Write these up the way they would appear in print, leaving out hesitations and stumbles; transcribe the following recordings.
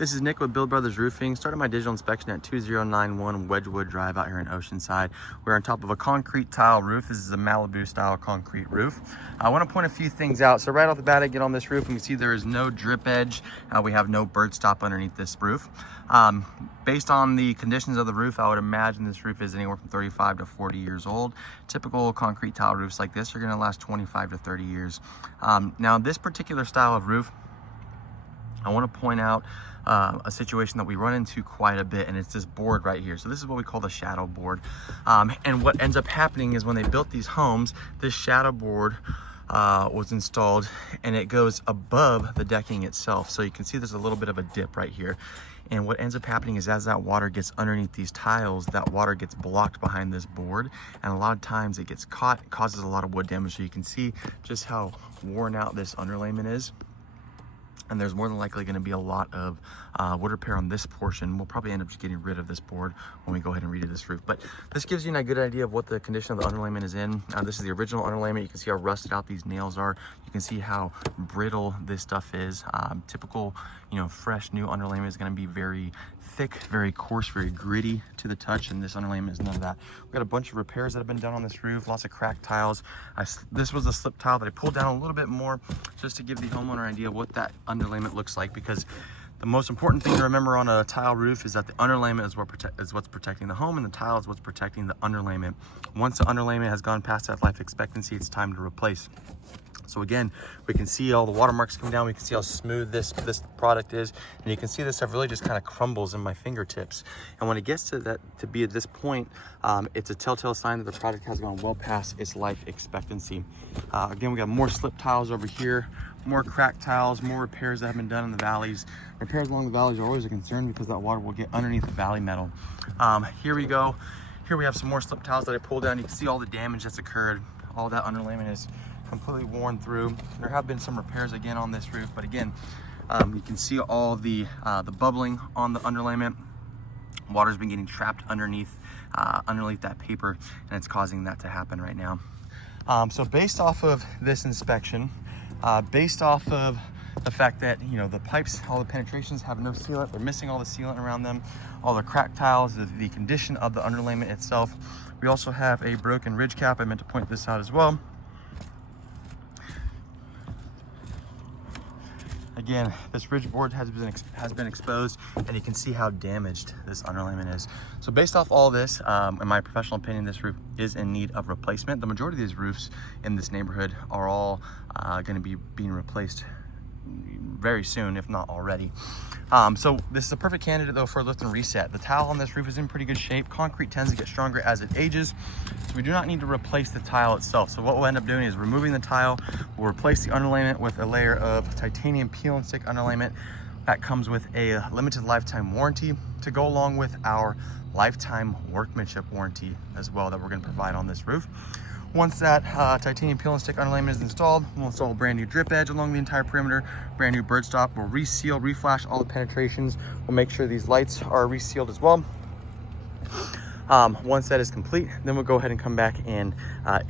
This is Nick with Build Brothers Roofing. Started my digital inspection at 2091 Wedgewood Drive out here in Oceanside. We're on top of a concrete tile roof. This is a Malibu style concrete roof. I want to point a few things out. So right off the bat, I get on this roof and you see there is no drip edge. We have no bird stop underneath this roof. Based on the conditions of the roof, I would imagine this roof is anywhere from 35 to 40 years old. Typical concrete tile roofs like this are going to last 25 to 30 years. Now this particular style of roof, I want to point out a situation that we run into quite a bit, and it's this board right here. So this is what we call the shadow board. And what ends up happening is when they built these homes, this shadow board was installed and it goes above the decking itself. So you can see there's a little bit of a dip right here. And what ends up happening is as that water gets underneath these tiles, that water gets blocked behind this board. And a lot of times it gets caught, it causes a lot of wood damage. So you can see just how worn out this underlayment is. And there's more than likely going to be a lot of wood repair on this portion. We'll probably end up just getting rid of this board when we go ahead and redo this roof. But this gives you a good idea of what the condition of the underlayment is in. This is the original underlayment. You can see how rusted out these nails are. You can see how brittle this stuff is. Typical, fresh new underlayment is going to be very thick, very coarse, very gritty to the touch, and this underlayment is none of that. We've got a bunch of repairs that have been done on this roof, lots of cracked tiles. This was a slip tile that I pulled down a little bit more just to give the homeowner an idea of what that underlayment looks like, because the most important thing to remember on a tile roof is that the underlayment is what's protecting the home, and the tile is what's protecting the underlayment. Once the underlayment has gone past that life expectancy, it's time to replace. So again, we can see all the watermarks come down. We can see how smooth this product is. And you can see this stuff really just kind of crumbles in my fingertips. And when it gets to be at this point, it's a telltale sign that the product has gone well past its life expectancy. Again, we got more slip tiles over here, more cracked tiles, more repairs that have been done in the valleys. Repairs along the valleys are always a concern because that water will get underneath the valley metal. Here we go. Here we have some more slip tiles that I pulled down. You can see all the damage that's occurred. All that underlayment is completely worn through. There have been some repairs again on this roof, but again, you can see all the bubbling on the underlayment. Water's been getting trapped underneath that paper, and it's causing that to happen right now. So based off of this inspection, based off of the fact that the pipes, all the penetrations have no sealant, they're missing all the sealant around them, all the cracked tiles, the condition of the underlayment itself. We also have a broken ridge cap. I meant to point this out as well. Again, this ridge board has been exposed, and you can see how damaged this underlayment is. So based off all this, in my professional opinion, this roof is in need of replacement. The majority of these roofs in this neighborhood are all going to be being replaced very soon, if not already. So this is a perfect candidate though for a lift and reset. The tile on this roof is in pretty good shape. Concrete tends to get stronger as it ages, so we do not need to replace the tile itself. So what we'll end up doing is removing the tile. We'll replace the underlayment with a layer of titanium peel and stick underlayment that comes with a limited lifetime warranty to go along with our lifetime workmanship warranty as well that we're going to provide on this roof. Once that titanium peel and stick underlayment is installed, we'll install a brand new drip edge along the entire perimeter, brand new bird stop. We'll reseal, reflash all the penetrations. We'll make sure these lights are resealed as well. Once that is complete, then we'll go ahead and come back and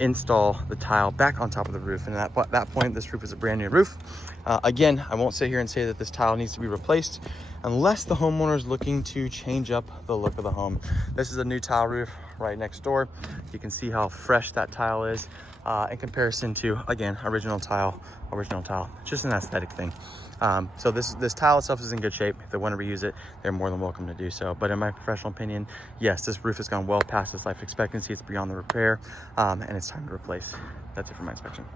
install the tile back on top of the roof. And at that point, this roof is a brand new roof. Again, I won't sit here and say that this tile needs to be replaced unless the homeowner is looking to change up the look of the home. This is a new tile roof right next door. You can see how fresh that tile is in comparison to, again, original tile. Just an aesthetic thing. So this tile itself is in good shape. If they want to reuse it, they're more than welcome to do so. But in my professional opinion, yes, this roof has gone well past its life expectancy. It's beyond the repair, and it's time to replace. That's it for my inspection.